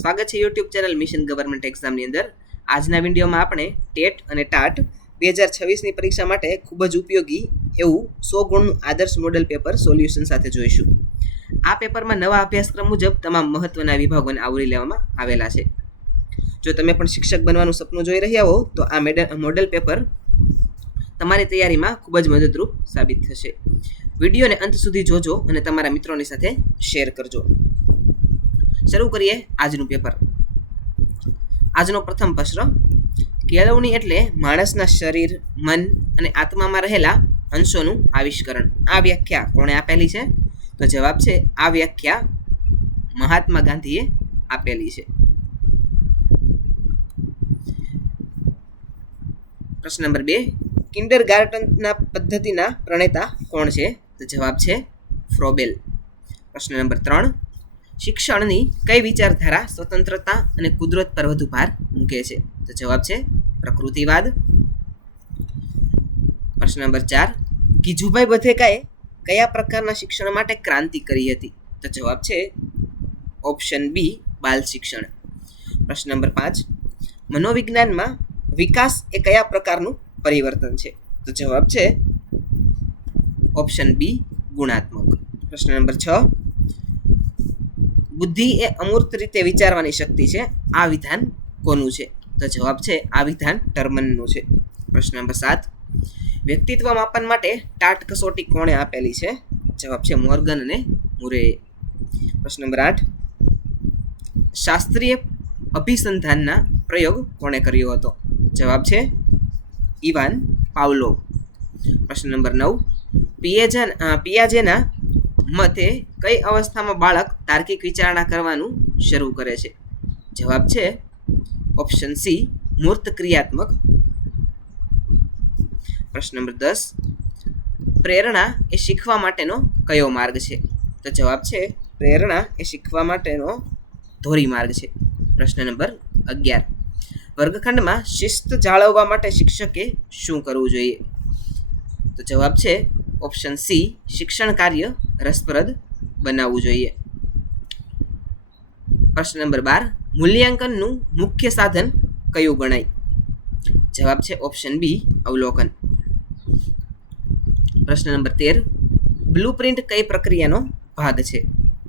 સ્વાગત છે YouTube channel mission government એક્ઝામની અંદર. આજના વિડીયોમાં આપણે ટેટ અને ટાટ 2026ની પરીક્ષા માટે ખૂબ જ ઉપયોગી એવું 100 ગુણનું આદર્શ મોડેલ પેપર સોલ્યુશન સાથે જોઈશું. આ પેપરમાં નવા અભ્યાસક્રમ મુજબ તમામ મહત્વના વિભાગોને આવરી લેવામાં આવેલા છે. જો તમે પણ શિક્ષક બનવાનું સપનું જોઈ રહ્યા હો તો આ મોડેલ પેપર તમારી તૈયારીમાં ખૂબ જ મદદરૂપ સાબિત થશે. વિડીયોને અંત સુધી જોજો અને તમારા મિત્રોની સાથે શેર કરજો. શરૂ કરીએ આજનું પેપર. આજનો પ્રથમ પ્રશ્ન, કેળવણી એટલે માણસના શરીર, મન અને આત્મામાં રહેલા અંશોનું આવિષ્કરણ. આ વ્યાખ્યા કોણે આપેલી છે? તો જવાબ છે આ વ્યાખ્યા મહાત્મા ગાંધીએ આપેલી છે. પ્રશ્ન નંબર 2, કિન્ડરગાર્ટનના પદ્ધતિના પ્રણેતા કોણ છે? તો જવાબ છે ફ્રોબેલ. પ્રશ્ન નંબર 3, શિક્ષણની કઈ વિચારધારા સ્વતંત્રતા અને કુદરત પર વધુ ભાર મૂકે છે? તો જવાબ છે પ્રકૃતિવાદ. પ્રશ્ન નંબર 4, ગીજુભાઈ બધેકાએ કયા પ્રકારના શિક્ષણ માટે ક્રાંતિ કરી હતી? તો જવાબ છે ઓપ્શન બી, બાલ શિક્ષણ. પ્રશ્ન નંબર 5, મનોવિજ્ઞાનમાં વિકાસ એ કયા પ્રકારનું પરિવર્તન છે? તો જવાબ છે ઓપ્શન બી, ગુણાત્મક. પ્રશ્ન નંબર 6, બુદ્ધિ એ અમૂર્ત રીતે વિચારવાની શક્તિ છે. આ વિધાન કોનું છે? તો જવાબ છે આ વિધાન ટર્મનનું છે. પ્રશ્ન નંબર 7, વ્યક્તિત્વ માપન માટે ટાટ કસોટી કોણે આપેલી છે? જવાબ છે મોર્ગન અને મુરેએ. પ્રશ્ન નંબર 8, શાસ્ત્રીય અભિસંધાનના પ્રયોગ કોણે કર્યો હતો? જવાબ છે ઇવાન પાવલોવ. પ્રશ્ન નંબર 9, પિયાજેના મતે કઈ અવસ્થામાં બાળક તાર્કિક વિચારણા કરવાનું શરૂ કરે છે? જવાબ છે ઓપ્શન સી, મૂર્ત ક્રિયાત્મક. પ્રશ્ન નંબર 10, પ્રેરણા એ શીખવા માટેનો કયો માર્ગ છે? તો જવાબ છે પ્રેરણા એ શીખવા માટેનો ધોરીમાર્ગ છે. પ્રશ્ન નંબર 11, વર્ગખંડમાં શિસ્ત જાળવવા માટે શિક્ષકે શું કરવું જોઈએ? તો જવાબ છે ઓપ્શન સી, શિક્ષણ કાર્ય રસપ્રદ બનાવવું જોઈએ. પ્રશ્ન નંબર 12, મૂલ્યાંકનનું મુખ્ય સાધન કયું ગણાય? જવાબ છે ઓપ્શન બી, અવલોકન. પ્રશ્ન નંબર 13, બ્લુપ્રિન્ટ કઈ પ્રક્રિયાનો ભાગ છે?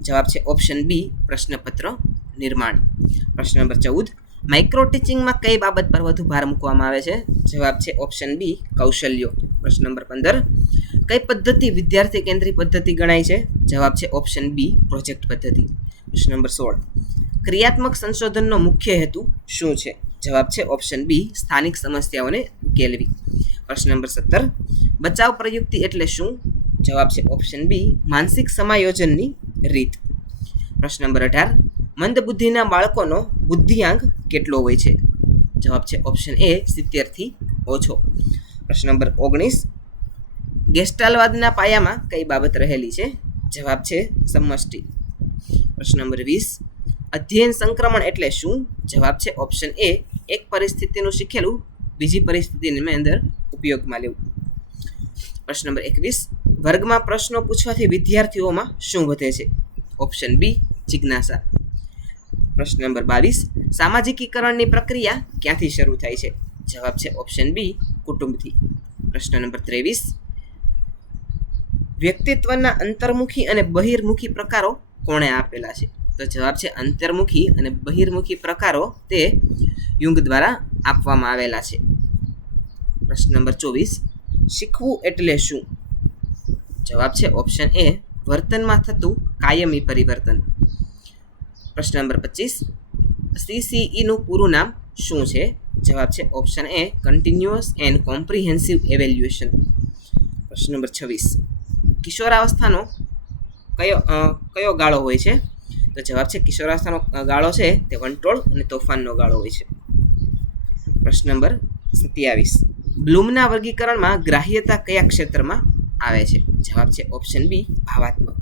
જવાબ છે ઓપ્શન બી, પ્રશ્નપત્ર નિર્માણ. પ્રશ્ન નંબર 14, માઇક્રો ટીચિંગમાં કઈ બાબત પર વધુ ભાર મૂકવામાં આવે છે? જવાબ છે ઓપ્શન બી, કૌશલ્યો. પ્રશ્ન નંબર 15, કઈ પદ્ધતિ વિદ્યાર્થી કેન્દ્રિત પદ્ધતિ ગણાય છે? જવાબ છે ઓપ્શન બી, પ્રોજેક્ટ પદ્ધતિ. પ્રશ્ન નંબર 16, ક્રિયાત્મક સંશોધનનો મુખ્ય હેતુ શું છે? જવાબ છે ઓપ્શન બી, સ્થાનિક સમસ્યાઓને ઉકેલવી. પ્રશ્ન નંબર 17, બચાવ પ્રયુક્તિ એટલે શું? જવાબ છે ઓપ્શન બી, માનસિક સમાયોજનની રીત. પ્રશ્ન નંબર 18, મંદ બુદ્ધિના બાળકોનો બુદ્ધિઆંક કેટલો હોય છે? જવાબ છે ઓપ્શન એ, 70 થી ઓછો. પ્રશ્ન નંબર 19, ગેસ્ટાલવાદના પાયામાં કઈ બાબત રહેલી છે? જવાબ છે સમષ્ટિ. પ્રશ્ન નંબર 20, અધ્યયન સંક્રમણ એટલે શું? જવાબ છે ઓપ્શન એ, એક પરિસ્થિતિનું શીખેલું બીજી પરિસ્થિતિની અંદર ઉપયોગમાં લેવું. પ્રશ્ન નંબર 21, વર્ગમાં પ્રશ્નો પૂછવાથી વિદ્યાર્થીઓમાં શું વધે છે? ઓપ્શન બી, જિજ્ઞાસા. પ્રશ્ન નંબર 22, સામાજિકીકરણની પ્રક્રિયા ક્યાંથી શરૂ થાય છે? જવાબ છે ઓપ્શન બી, કુટુંબથી. પ્રશ્ન નંબર 23, વ્યક્તિત્વના અંતર્મુખી અને બહિર્મુખી પ્રકારો કોણે આપેલા છે? તો જવાબ છે અંતર્મુખી અને બહિર્મુખી પ્રકારો તે યુંગ દ્વારા આપવામાં આવેલા છે. પ્રશ્ન નંબર 24, શીખવું એટલે શું? જવાબ છે ઓપ્શન એ, વર્તનમાં થતું કાયમી પરિવર્તન. પ્રશ્ન નંબર 25, CCEનું પૂરું નામ શું છે? જવાબ છે option A, continuous and comprehensive evaluation. પ્રશ્ન નંબર 26, કિશોરાવસ્થાનો કયો ગાળો હોય છે? તો જવાબ છે કિશોરાવસ્થાનો ગાળો છે તે વંટોળ અને તોફાનનો ગાળો હોય છે. પ્રશ્ન નંબર 27, બ્લૂમના વર્ગીકરણમાં ગ્રાહ્યતા કયા ક્ષેત્રમાં આવે છે? જવાબ છે ઓપ્શન બી, ભાવાત્મક.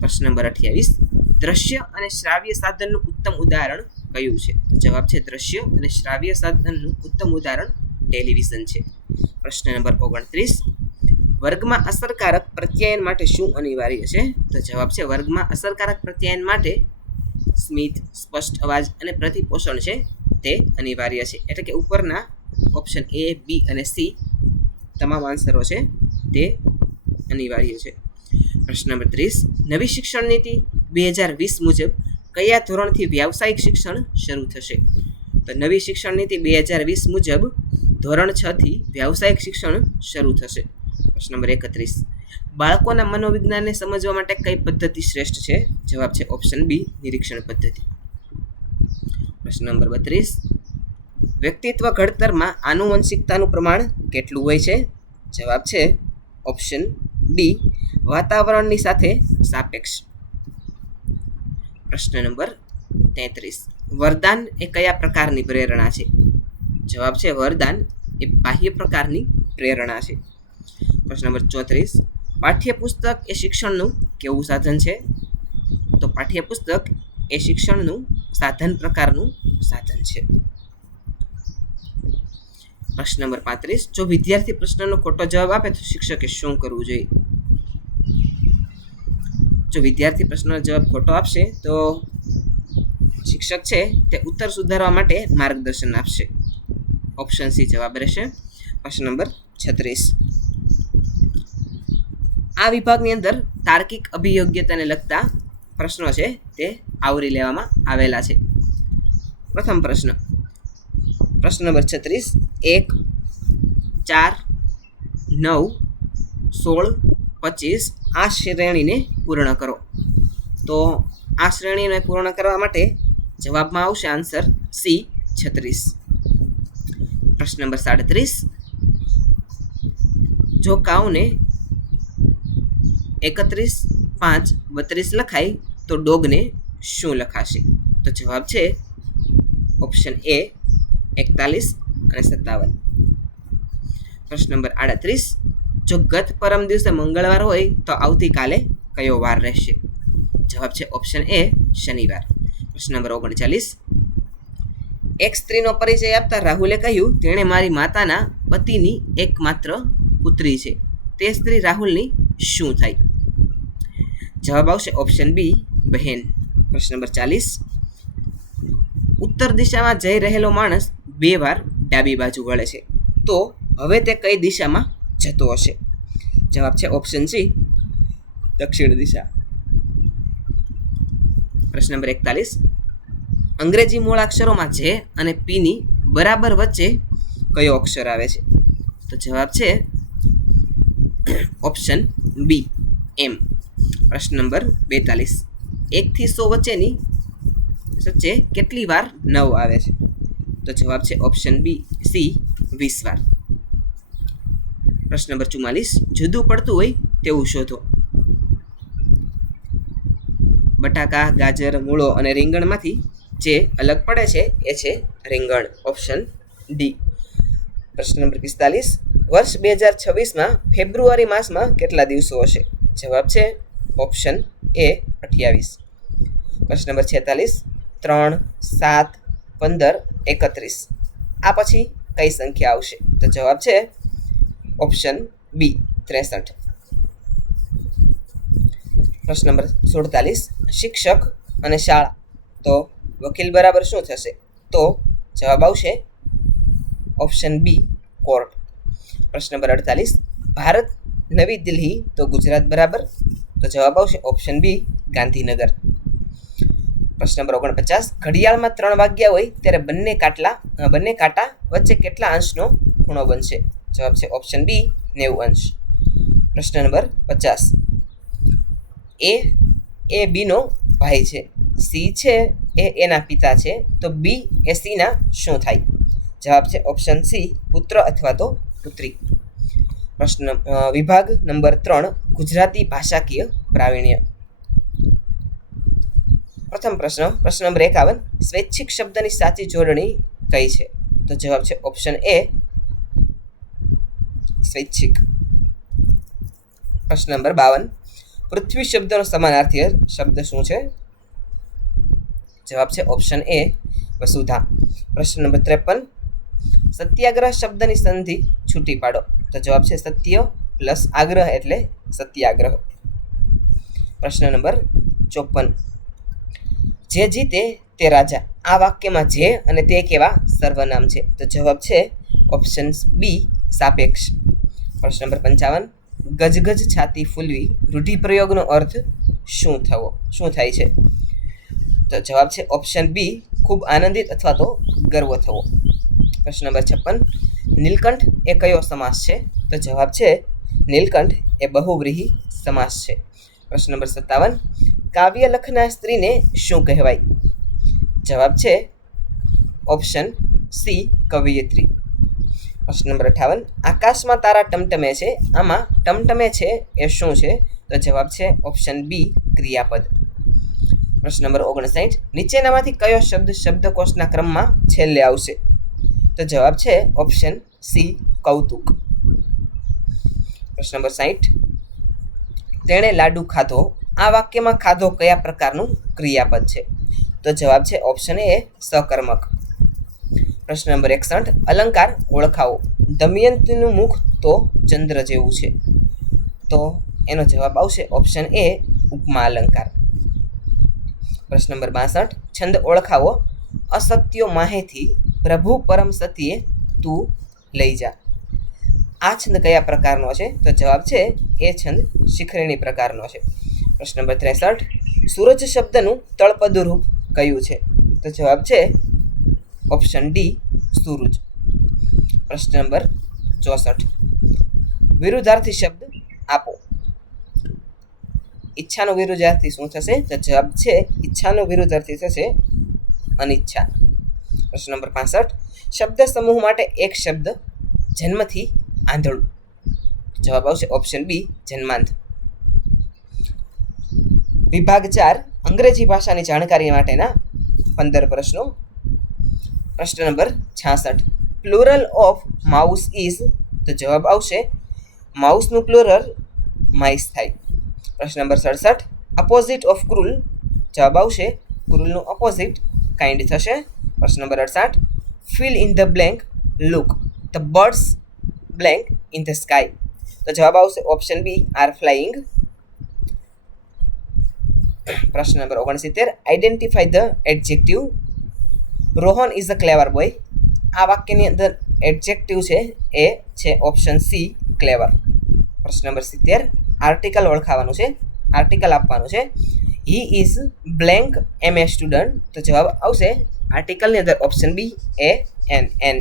પ્રશ્ન નંબર 28, દ્રશ્ય અને શ્રાવ્ય સાધનનું ઉત્તમ ઉદાહરણ કયું છે? તો જવાબ છે દ્રશ્ય અને શ્રાવ્ય સાધનનું ઉત્તમ ઉદાહરણ ટેલિવિઝન છે. પ્રશ્ન નંબર 29, વર્ગમાં અસરકારક પ્રત્યાયન માટે શું અનિવાર્ય છે? તો જવાબ છે વર્ગમાં અસરકારક પ્રત્યાયન માટે સ્મિત, સ્પષ્ટ અવાજ અને પ્રતિપોષણ છે તે અનિવાર્ય છે. એટલે કે ઉપરના ઓપ્શન A, B અને C તમામ આન્સરો છે તે અનિવાર્ય છે. પ્રશ્ન નંબર 30, નવી શિક્ષણ નીતિ 2020 મુજબ કયા ધોરણથી વ્યાવસાયિક શિક્ષણ શરૂ થશે? તો નવી શિક્ષણ નીતિ 2020 મુજબ ધોરણ 6 થી વ્યાવસાયિક શિક્ષણ શરૂ થશે. પ્રશ્ન નંબર 31, બાળકોના મનોવિજ્ઞાનને સમજવા માટે કઈ પદ્ધતિ શ્રેષ્ઠ છે? જવાબ છે ઓપ્શન B, નિરીક્ષણ પદ્ધતિ. પ્રશ્ન નંબર 32, વ્યક્તિત્વ ઘડતરમાં આનુવંશિકતાનું પ્રમાણ કેટલું હોય છે? જવાબ છે ઓપ્શન D, વાતાવરણની સાથે સાપેક્ષ. પ્રશ્ન નંબર 33, વરદાન એ કયા પ્રકારની પ્રેરણા છે? જવાબ છે વરદાન એ બાહ્ય પ્રકારની પ્રેરણા છે. પ્રશ્ન નંબર 34, પાઠ્યપુસ્તક એ શિક્ષણનું કેવું સાધન છે? તો પાઠ્યપુસ્તક એ શિક્ષણનું સાધન પ્રકારનું સાધન છે. પ્રશ્ન નંબર 35, જો વિદ્યાર્થી પ્રશ્નનો ખોટો જવાબ આપે તો શિક્ષકે શું કરવું જોઈએ? જો વિદ્યાર્થી પ્રશ્નનો જવાબ ખોટો આપશે તો શિક્ષક છે તે ઉત્તર સુધારવા માટે માર્ગદર્શન આપશે. ઓપ્શન C જવાબ રહેશે. પ્રશ્ન નંબર 36, આ વિભાગની અંદર તાર્કિક અભિયોગ્યતાને લગતા પ્રશ્નો છે તે આવરી લેવામાં આવેલા છે. પ્રથમ પ્રશ્ન નંબર 36, 1, 4, 9, 16, 25 આ શ્રેણીને પૂર્ણ કરો. તો આ શ્રેણીને પૂર્ણ કરવા માટે જવાબમાં આવશે આન્સર C, 36. પ્રશ્ન નંબર 37, જો કાઉને 31, 5, 32 લખાય તો ડોગને શું લખાશે? તો જવાબ છે ઓપ્શન A, 41 અને 57. પ્રશ્ન નંબર 38, જો ગત પરમ દિવસે મંગળવાર હોય તો આવતીકાલે કયો વાર રહેશે? જવાબ છે ઓપ્શન A, શનિવાર. પ્રશ્ન નંબર 39, એક સ્ત્રીનો પરિચય આપતા રાહુલે કહ્યું, તેણે મારી માતાના પતિની એકમાત્ર પુત્રી છે. તે સ્ત્રી રાહુલની શું થાય? જવાબ આવશે ઓપ્શન B, બહેન. પ્રશ્ન નંબર 40, ઉત્તર દિશામાં જઈ રહેલો માણસ 2 વાર ડાબી બાજુ વળે છે. તો હવે તે કઈ દિશામાં જતો હશે? જવાબ છે ઓપ્શન C, દક્ષિણ દિશા. પ્રશ્ન નંબર 41, અંગ્રેજી મૂળાક્ષરોમાં J અને P ની બરાબર વચ્ચે કયો અક્ષર આવે છે? તો જવાબ છે ઓપ્શન B, M. પ્રશ્ન નંબર 42, 1 થી 100 વચ્ચે કેટલી વાર 9 આવે છે? તો જવાબ છે ઓપ્શન B, C, 20 વાર. પ્રશ્ન નંબર 44, જુદું પડતું હોય તેવું શોધો. બટાકા, ગાજર, મૂળો અને રીંગણમાંથી જે અલગ પડે છે એ છે રીંગણ. Option D. પ્રશ્ન નંબર 45, વર્ષ 2026માં ફેબ્રુઆરી માસમાં કેટલા દિવસો હશે? જવાબ છે ઓપ્શન A, 28. પ્રશ્ન નંબર 46, 3, 7, 15, 31 આ પછી કઈ સંખ્યા આવશે? તો જવાબ છે ઓપ્શન B, 63. પ્રશ્ન નંબર 47, શિક્ષક અને શાળા તો વકીલ બરાબર શું થશે? તો જવાબ આવશે ઓપ્શન B, કોર્ટ. પ્રશ્ન નંબર 48, ભારત નવી દિલ્હી તો ગુજરાત બરાબર? તો જવાબ આવશે ઓપ્શન B, ગાંધીનગર. પ્રશ્ન નંબર 49, ઘડિયાળમાં 3 વાગ્યા હોય ત્યારે બંને કાંટા વચ્ચે કેટલા અંશનો ખૂણો બનશે? જવાબ છે ઓપ્શન B, 90 અંશ. પ્રશ્ન નંબર 50, એ B નો ભાઈ છે, C છે એ એના પિતા છે, તો B એ C ના શું થાય? જવાબ છે ઓપ્શન C, પુત્ર અથવા તો પુત્રી. પ્રશ્ન વિભાગ નંબર 3, ગુજરાતી ભાષાકીય પ્રાવીણ્ય. પ્રથમ પ્રશ્ન નંબર 51, સ્વૈચ્છિક શબ્દની સાચી જોડણી કઈ છે? તો જવાબ છે ઓપ્શન A, સ્વૈચ્છિક. પ્રશ્ન નંબર 52, પૃથ્વી શબ્દનો સમાનાર્થી શબ્દ શું છે? જવાબ છે ઓપ્શન A, વસુધા. પ્રશ્ન નંબર 53, સત્યાગ્રહ શબ્દની સંધિ છૂટી પાડો. તો જવાબ છે સત્ય પ્લસ આગ્રહ એટલે સત્યાગ્રહ. પ્રશ્ન નંબર 54, જે જીતે તે રાજા. આ વાક્યમાં જે અને તે કેવા સર્વનામ છે? તો જવાબ છે ઓપ્શન બી સાપેક્ષ. પ્રશ્ન નંબર 55, ગજગજ છાતી ફૂલવી રૂઢિપ્રયોગનો અર્થ શું થાય છે? તો જવાબ છે ઓપ્શન બી ખૂબ આનંદિત અથવા તો ગર્વ થવો. પ્રશ્ન નંબર 56, નીલકંઠ એ કયો સમાસ છે? તો જવાબ છે નીલકંઠ એ બહુવ્રીહી સમાસ છે. પ્રશ્ન નંબર 57, કાવ્ય લખનાર સ્ત્રીને શું કહેવાય? જવાબ છે ઓપ્શન સી કવયિત્રી. પ્રશ્ન નંબર 58, આકાશમાં તારા ટમટમે છે, આમાં ટમટમે છે એ શું છે? તો જવાબ છે ઓપ્શન બી ક્રિયાપદ. પ્રશ્ન નંબર 59, નીચેનામાંથી કયો શબ્દ શબ્દકોશના ક્રમમાં છેલ્લે આવશે? તો જવાબ છે ઓપ્શન સી કૌતુક. પ્રશ્ન નંબર 60, તેણે લાડુ ખાધો. આ વાક્યમાં ખાધો કયા પ્રકારનું ક્રિયાપદ છે? તો જવાબ છે ઓપ્શન એ સકર્મક. પ્રશ્ન નંબર 61, અલંકાર ઓળખાવો. દમયંતીનું મુખ તો ચંદ્ર જેવું છે. તો એનો જવાબ આવશે ઓપ્શન એ ઉપમા અલંકાર. પ્રશ્ન નંબર 62, છંદ ઓળખાવો. અસત્યો માહેથી પ્રભુ પરમ સતીએ તું લઈ જા. આ છંદ કયા પ્રકારનો છે? તો જવાબ છે એ છંદ શિખરણી પ્રકારનો છે. પ્રશ્ન નંબર 63, સૂરજ શબ્દનું તળપદું રૂપ કયું છે? તો જવાબ છે ઓપ્શન ડી સૂરજ. પ્રશ્ન નંબર 64, વિરુદ્ધાર્થી શબ્દ આપો. ઈચ્છાનો વિરુદ્ધાર્થી શું થશે? તો જવાબ છે ઈચ્છાનો વિરુદ્ધાર્થી થશે અનિચ્છા. પ્રશ્ન નંબર 65, શબ્દ સમૂહ માટે એક શબ્દ. જન્મથી આંધળું. જવાબ આવશે ઓપ્શન બી જન્માંધ. વિભાગ 4, અંગ્રેજી ભાષાની જાણકારી માટેના 15 પ્રશ્નો. પ્રશ્ન number 66, plural of mouse is. તો જવાબ આવશે માઉસનું પ્લુરલ માઇસ થાય. પ્રશ્ન નંબર 67, અપોઝિટ ઓફ ક્રૂલ. જવાબ આવશે ક્રૂલનું અપોઝિટ કાઇન્ડ થશે. પ્રશ્ન number 68, fill in the blank look the birds blank in the sky. તો જવાબ આવશે ઓપ્શન બી આર ફ્લાઇંગ. પ્રશ્ન number 69, identify the adjective. Rohan is a clever boy. આ વાક્યની અંદર એડજેક્ટિવ છે એ છે ઓપ્શન સી ક્લેવર. પ્રશ્ન નંબર 70, આર્ટિકલ ઓળખાવાનું છે, આર્ટિકલ આપવાનું છે. He is blank am a student. તો જવાબ આવશે આર્ટિકલની અંદર option B A N an.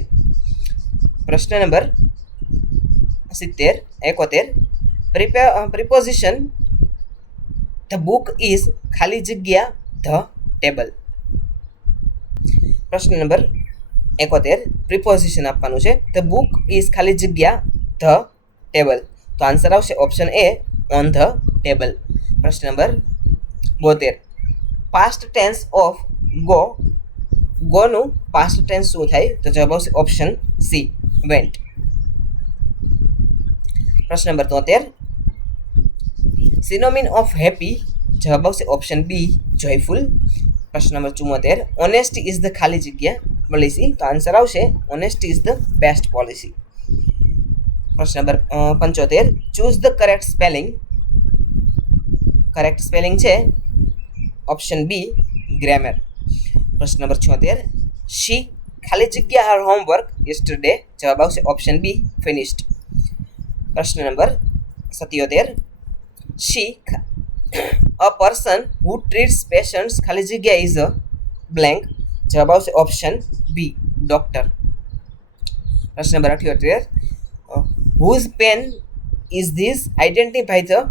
પ્રશ્ન number 71, preposition the book is ખાલી જગ્યા ધ ટેબલ. પ્રશ્ન નંબર 71, પ્રિપોઝિશન આપવાનું છે. ધ બુક ઇઝ ખાલી જગ્યા ધ ટેબલ. તો આન્સર આવશે option A on the table. પ્રશ્ન number 72, past tense of go. ગોનું પાસ્ટ ટેન્સ શું થાય? તો જવાબ આવશે ઓપ્શન સી વેન્ટ. પ્રશ્ન નંબર 73, સિનોમિન ઓફ હેપી. જવાબ આવશે ઓપ્શન બી જોયફુલ. પ્રશ્ન નંબર 74, ઓનેસ્ટી ઇઝ ધ ખાલી જગ્યા પોલિસી. તો આન્સર આવશે honesty is the best policy. પ્રશ્ન number 75, choose the correct spelling. Correct spelling છે ઓપ્શન બી ગ્રામર. પ્રશ્ન નંબર 76, શી ખાલી જગ્યા હર હોમવર્ક યસ્ટરડે. જવાબ આવશે ઓપ્શન બી ફિનિશ્ડ. પ્રશ્ન number 77, she a person who treats patients ખાલી જગ્યા ઇઝ અ બ્લેન્ક. જવાબ આવશે ઓપ્શન બી ડોક્ટર. પ્રશ્ન number 78, whose pen is this identify the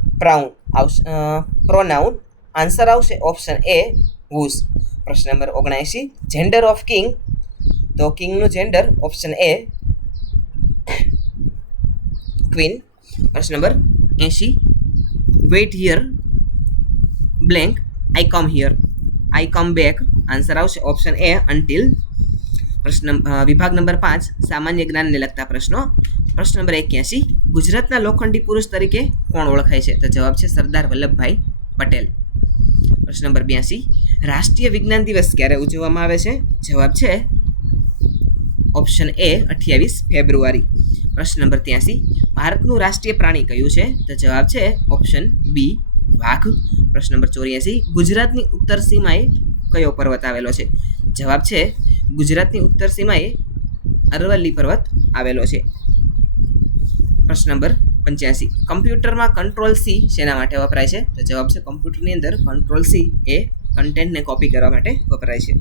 pronoun. Answer આવશે ઓપ્શન એ હુઝ. પ્રશ્ન નંબર 79, જેન્ડર ઓફ કિંગ. તો કિંગનું જેન્ડર ઓપ્શન એ ક્વીન. પ્રશ્ન number 80, wait here blank I come here I come back. Answer આવશે option A until. વિભાગ નંબર 5, સામાન્ય જ્ઞાનને લગતા પ્રશ્નો. પ્રશ્ન નંબર 81, ગુજરાતના લોખંડી પુરુષ તરીકે કોણ ઓળખાય છે? તો જવાબ છે સરદાર વલ્લભભાઈ પટેલ. પ્રશ્ન નંબર 82, રાષ્ટ્રીય વિજ્ઞાન દિવસ ક્યારે ઉજવવામાં આવે છે? જવાબ છે ઓપ્શન એ 28 ફેબ્રુઆરી. પ્રશ્ન નંબર 83, ભારતનું રાષ્ટ્રીય પ્રાણી કયું છે? તો જવાબ છે ઓપ્શન બી વાઘ. પ્રશ્ન નંબર 84, ગુજરાતની ઉત્તર સીમાએ કયો પર્વત આવેલો છે? જવાબ છે ગુજરાતની ઉત્તર સીમાએ અરવલ્લી પર્વત આવેલો છે. પ્રશ્ન નંબર 85. કમ્પ્યુટરમાં કંટ્રોલ સી શેના માટે વપરાય છે? તો જવાબ છે કમ્પ્યુટરની અંદર કંટ્રોલ સી એ કન્ટેન્ટને કોપી કરવા માટે વપરાય છે.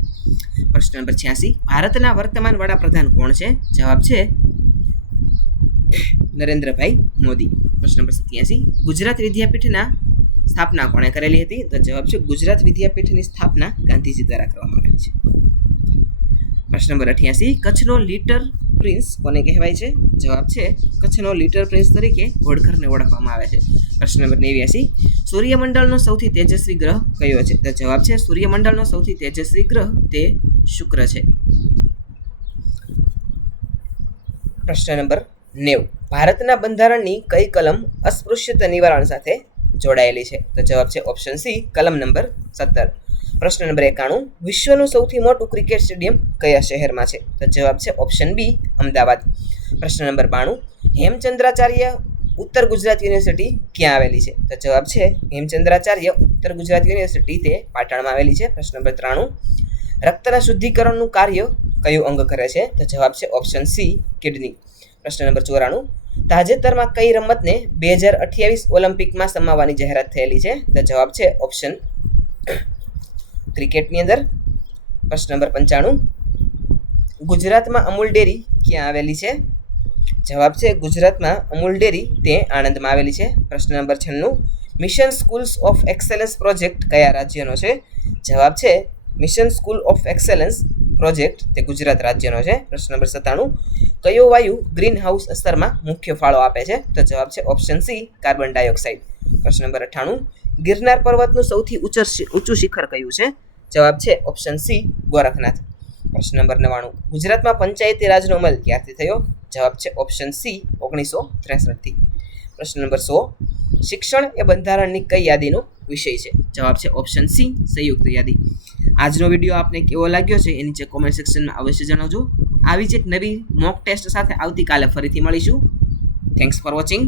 પ્રશ્ન નંબર 86. ભારતના વર્તમાન વડાપ્રધાન કોણ છે? જવાબ છે નરેન્દ્રભાઈ મોદી. પ્રશ્ન નંબર 87. ગુજરાત વિદ્યાપીઠના સ્થાપના કોણે કરેલી હતી? તો જવાબ છે ગુજરાત વિદ્યાપીઠની સ્થાપના ગાંધીજી દ્વારા કરવામાં આવેલી છે. પ્રશ્ન નંબર 88. કચ્છનો લિટર પ્રિન્સ કોને કહેવાય છે? જવાબ છે કચ્છનો લિટર પ્રિન્સ તરીકે હોડકરને ઓળખવામાં આવે છે. પ્રશ્ન નંબર 89. સૂર્યમંડળનો સૌથી તેજસ્વી ગ્રહ કયો છે? તો જવાબ છે સૂર્યમંડળનો સૌથી તેજસ્વી ગ્રહ તે શુક્ર છે. પ્રશ્ન નંબર 90. ભારતના બંધારણની કઈ કલમ અસ્પૃશ્યતા નિવારણ સાથે જોડાયેલી છે? તો જવાબ છે ઓપ્શન સી કલમ નંબર 17. પ્રશ્ન નંબર 91. વિશ્વનું સૌથી મોટું ક્રિકેટ સ્ટેડિયમ કયા શહેરમાં છે? તો જવાબ છે ઓપ્શન બી અમદાવાદ. પ્રશ્ન નંબર 92. હેમચંદ્રાચાર્ય ઉત્તર ગુજરાત યુનિવર્સિટી ક્યાં આવેલી છે? તો જવાબ છે હેમચંદ્રાચાર્ય ઉત્તર ગુજરાત યુનિવર્સિટી તે પાટણમાં આવેલી છે. પ્રશ્ન નંબર 93. રક્તના શુદ્ધિકરણનું કાર્ય કયું અંગ કરે છે? તો જવાબ છે ઓપ્શન સી કિડની. પ્રશ્ન નંબર 94. તાજેતરમાં કઈ રમતને 2028 ઓલિમ્પિકમાં સમાવવાની જાહેરાત થયેલી છે? તો જવાબ છે ઓપ્શન ક્રિકેટની અંદર. પ્રશ્ન નંબર 95. ગુજરાતમાં અમૂલ ડેરી ક્યાં આવેલી છે? જવાબ છે ગુજરાતમાં અમૂલ ડેરી તે આણંદમાં આવેલી છે. પ્રશ્ન number 96. Mission schools of excellence project કયા રાજ્યનો છે? જવાબ છે mission school of excellence project તે ગુજરાત રાજ્યનો છે. પ્રશ્ન નંબર 97. કયો વાયુ ગ્રીન હાઉસ અસરમાં મુખ્ય ફાળો આપે છે? તો જવાબ છે ઓપ્શન સી કાર્બન ડાયોક્સાઇડ. પ્રશ્ન નંબર 98. ગિરનાર પર્વતનું સૌથી ઊંચું શિખર કયું છે? જવાબ છે ઓપ્શન સી ગોરખનાથ. પ્રશ્ન નંબર 99. ગુજરાતમાં પંચાયતી રાજનો અમલ ક્યારથી થયો? જવાબ છે ઓપ્શન સી 1963થી. પ્રશ્ન નંબર 100. શિક્ષણ એ બંધારણની કઈ યાદીનો વિષય છે? જવાબ છે ઓપ્શન સી સંયુક્ત યાદી. આજનો વિડીયો આપને કેવો લાગ્યો છે એ નીચે કોમેન્ટ સેક્શનમાં અવશ્ય જણાવજો. આવી જ એક નવી મોક ટેસ્ટ સાથે આવતીકાલે ફરીથી મળીશું. Thanks for watching.